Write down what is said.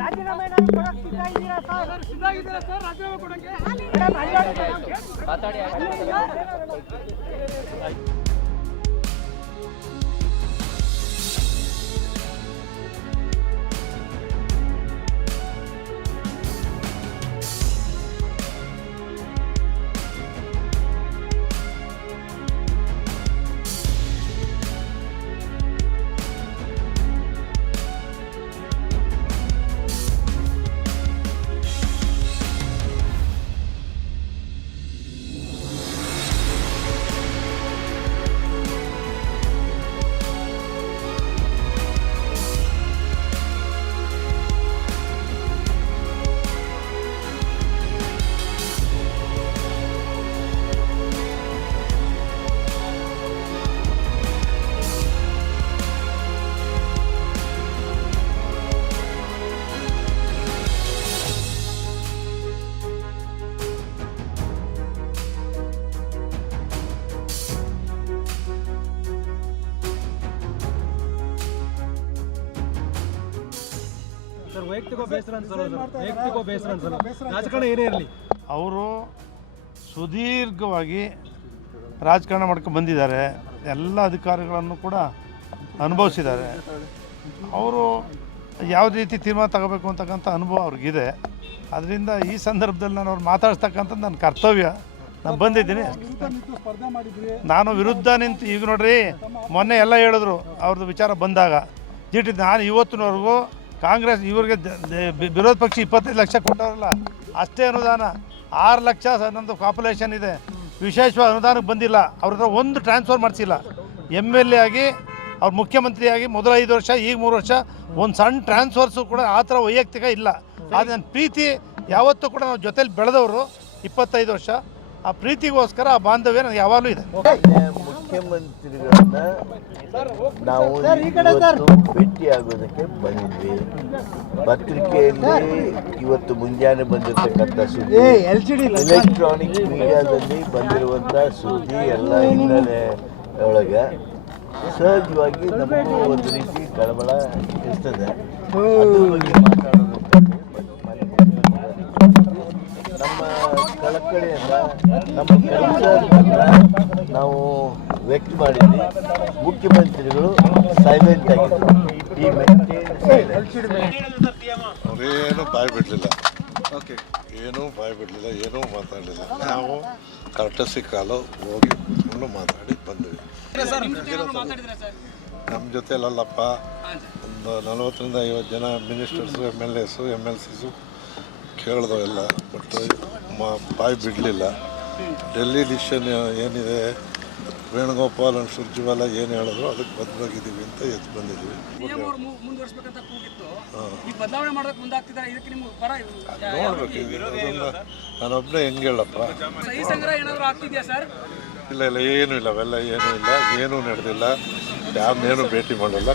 ರಾಜೀನಾಮೆ ಸಿದ್ಧ ಸರ್ ರಾಜೀನಾಮೆ ಕೊಡಕ್ಕೆ ಮಾತಾಡಿ ಸರ್ ವೈಯಕ್ತಿಕ ಬೇಸರ ಅನ್ಸಲ್ಲ ವೈಯಕ್ತಿಕ ಬೇಸರ ಅನ್ಸಲ್ಲ ರಾಜಕಾರಣ ಏನೇ ಇರಲಿ ಅವರು ಸುದೀರ್ಘವಾಗಿ ರಾಜಕಾರಣ ಮಾಡ್ಕೊಂಡು ಬಂದಿದ್ದಾರೆ. ಎಲ್ಲ ಅಧಿಕಾರಿಗಳನ್ನು ಕೂಡ ಅನುಭವಿಸಿದ್ದಾರೆ. ಅವರು ಯಾವುದೇ ರೀತಿ ತೀರ್ಮಾನ ತಗೋಬೇಕು ಅಂತಕ್ಕಂಥ ಅನುಭವ ಅವ್ರಿಗಿದೆ. ಅದರಿಂದ ಈ ಸಂದರ್ಭದಲ್ಲಿ ನಾನು ಅವ್ರು ಮಾತಾಡ್ಸ್ತಕ್ಕಂಥದ್ದು ನನ್ನ ಕರ್ತವ್ಯ. ನಾನು ಬಂದಿದ್ದೀನಿ. ನಾನು ವಿರುದ್ಧ ನಿಂತು ಈಗ ನೋಡ್ರಿ ಮೊನ್ನೆ ಎಲ್ಲ ಹೇಳಿದ್ರು ಅವ್ರದ್ದು ವಿಚಾರ ಬಂದಾಗ ಜಿಟಿ ನಾನು ಇವತ್ತಿನವರೆಗೂ ಕಾಂಗ್ರೆಸ್ ಇವ್ರಿಗೆ ವಿರೋಧ ಪಕ್ಷ 25 ಲಕ್ಷ ಕೊಟ್ಟವರಲ್ಲ, ಅಷ್ಟೇ ಅನುದಾನ 6 ಲಕ್ಷ ನಮ್ಮದು ಪಾಪ್ಯುಲೇಷನ್ ಇದೆ. ವಿಶೇಷವಾಗಿ ಅನುದಾನಕ್ಕೆ ಬಂದಿಲ್ಲ. ಅವ್ರ ಹತ್ರ ಒಂದು ಟ್ರಾನ್ಸ್ಫರ್ ಮಾಡಿಸಿಲ್ಲ. MLA ಆಗಿ ಅವ್ರು ಮುಖ್ಯಮಂತ್ರಿಯಾಗಿ ಮೊದಲ 5 ವರ್ಷ ಈಗ 3 ವರ್ಷ ಒಂದು ಸಣ್ಣ ಟ್ರಾನ್ಸ್ಫರ್ಸು ಕೂಡ ಆ ಥರ ವೈಯಕ್ತಿಕ ಇಲ್ಲ. ಆದರೆ ನನ್ನ ಪ್ರೀತಿ ಯಾವತ್ತೂ ಕೂಡ ನಾವು ಜೊತೆಲಿ ಬೆಳೆದವರು 25 ವರ್ಷ. ಆ ಪ್ರೀತಿಗೋಸ್ಕರ ಆ ಬಾಂಧವ್ಯ ನನಗೆ ಯಾವಾಗಲೂ ಇದೆ. ಮುಖ್ಯಮಂತ್ರಿಗಳನ್ನ ನಾವು ಭೇಟಿ ಆಗೋದಕ್ಕೆ ಬಂದಿದ್ವಿ. ಪತ್ರಿಕೆಯಲ್ಲಿ ಇವತ್ತು ಮುಂಜಾನೆ ಬಂದಿರತಕ್ಕಂಥ ಸುದ್ದಿ, ಎಲೆಕ್ಟ್ರಾನಿಕ್ ಮೀಡಿಯಾದಲ್ಲಿ ಬಂದಿರುವಂಥ ಸುದ್ದಿ ಎಲ್ಲ ಹಿನ್ನೆಲೆ ಒಳಗೆ ಸಹಜವಾಗಿ ನಮಗೂ ಒಂದು ರೀತಿ ಕಳವಳ ಇರ್ತದೆ. ಅದ್ರ ಬಗ್ಗೆ ಮಾತಾಡೋದಕ್ಕೆ ನಮ್ಮ ಕಳಕಳಿಯಿಂದ ನಮ್ಮ ಕೆಲಸದಿಂದ ನಾವು ವ್ಯಕ್ತ ಮಾಡಿದ್ವಿ. ಮುಖ್ಯಮಂತ್ರಿಗಳು ಸೈಲೆಂಟ್ ಆಗಿದ್ದರು. ಅವರೇನು ಬಾಯ್ ಬಿಡಲಿಲ್ಲ, ಏನೂ ಬಾಯ್ ಬಿಡಲಿಲ್ಲ, ಏನೂ ಮಾತಾಡಲಿಲ್ಲ. ನಾವು ಕರ್ಟಸಿ ಕಾಲು ಹೋಗಿ ಕೂತ್ಕೊಂಡು ಮಾತಾಡಿ ಬಂದ್ವಿ. ನಮ್ಮ ಜೊತೆಲಲ್ಲಪ್ಪ ಒಂದು 40ರಿಂದ 50 ಜನ ಮಿನಿಸ್ಟರ್ಸು MLAs MLCಸು ಕೇಳ್ದೋ ಎಲ್ಲ, ಬಟ್ ಬಾಯ್ ಬಿಡಲಿಲ್ಲ. ಡೆಲ್ಲಿ ಡಿಸಿಷನ್ ಏನಿದೆ, ವೇಣುಗೋಪಾಲ್ ಅಂಡ್ ಸುರ್ಜೇವಾಲಾ ಏನು ಹೇಳಿದ್ರು ಅದಕ್ಕೆ ಬದ್ಧವಾಗಿದ್ದೀವಿ ಅಂತ ಎದ್ದು ಬಂದಿದ್ದೀವಿ. ನೋಡ್ಬೇಕು. ನಾನೊಬ್ಬನೇ ಹೆಂಗೆ ಹೇಳಪ್ಪ, ಇಲ್ಲ ಏನೂ ಇಲ್ಲ, ಅವೆಲ್ಲ ಏನೂ ಇಲ್ಲ, ಏನೂ ನಡೆದಿಲ್ಲ, ಯಾರನ್ನೇನು ಭೇಟಿ ಮಾಡಲ್ಲ.